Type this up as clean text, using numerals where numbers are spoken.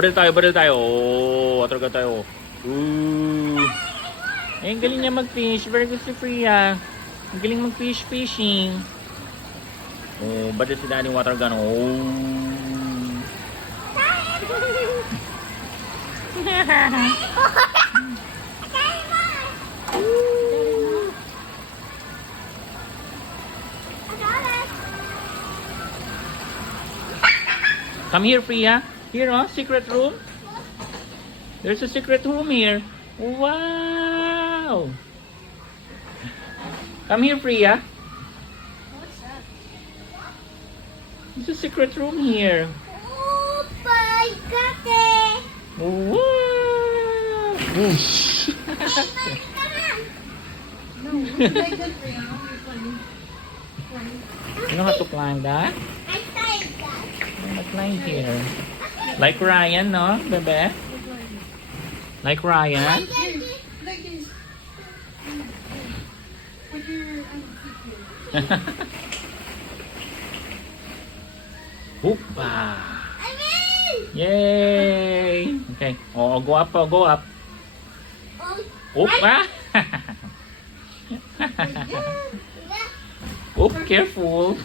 Baril tayo. Oh, water gun tayo. Ooh. Eh, ang galing niya mag-fish. Very good si Freya. Ang galing mag-fishing. Oh, baril si Daddy water gun. Oh. Come here, Freya. Here, oh, secret room. There's a secret room here. Wow. Come here, Freya. What's that? There's a secret room here. Oh my God! Wow. Whoosh. No, it's like good for you. You're funny. You know how to climb that? I tried that. I'm gonna climb here. Like Ryan, no, bebe? Like Ryan? Like this. With your Hoopa! I mean! Yay! Okay. Oh, go up, oh, go up. Oh, Oop, ah! yeah. Oop, careful.